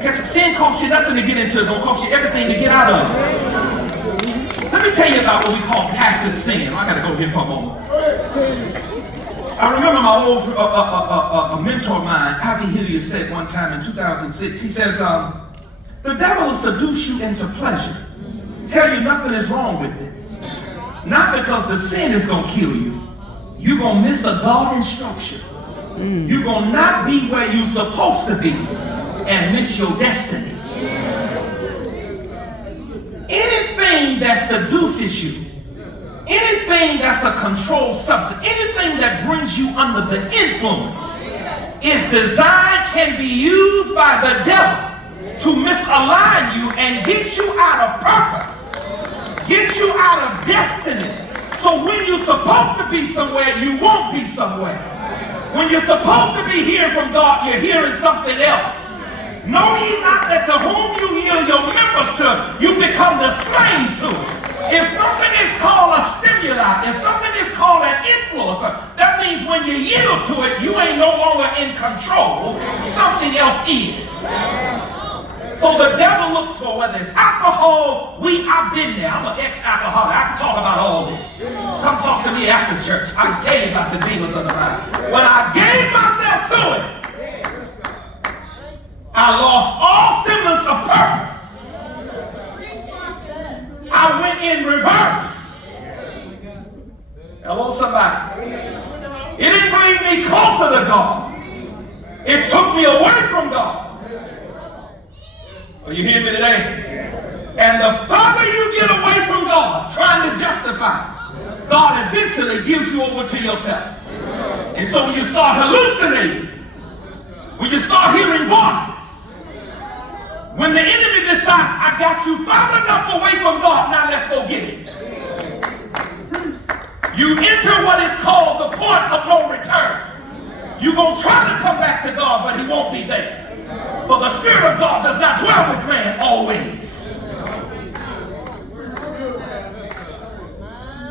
catch up. Sin costs you nothing to get into. It's going to cost you everything to get out of it. Let me tell you about what we call passive sin. I got to go here for a moment. I remember my old a mentor of mine, Avi Hilliard, said one time in 2006, he says, the devil will seduce you into pleasure, tell you nothing is wrong with it. Not because the sin is going to kill you. You're going to miss a God instruction. You're going to not be where you're supposed to be and miss your destiny. Anything that seduces you, anything that's a controlled substance, anything that brings you under the influence is designed, can be used by the devil to misalign you and get you out of purpose, get you out of destiny. So when you're supposed to be somewhere, you won't be somewhere. When you're supposed to be hearing from God, you're hearing something else. Know ye not that to whom you yield your members to, you become the slave to it. If something is called a stimuli, if something is called an influencer, that means when you yield to it, you ain't no longer in control. Something else is. So the devil looks for, whether it's alcohol, I've been there. I'm an ex-alcoholic. I can talk about all this. Come talk to me after church. I can tell you about the demons of the mind. When I gave myself to it, I lost all semblance of purpose. I went in reverse. Hello, somebody. It didn't bring me closer to God. It took me away from God. Are you hearing me today? And the farther you get away from God, trying to justify, God eventually gives you over to yourself. And so when you start hallucinating, when you start hearing voices, when the enemy decides, I got you far enough away from God, now let's go get it. You enter what is called the point of no return. You're going to try to come back to God, but he won't be there. For the Spirit of God does not dwell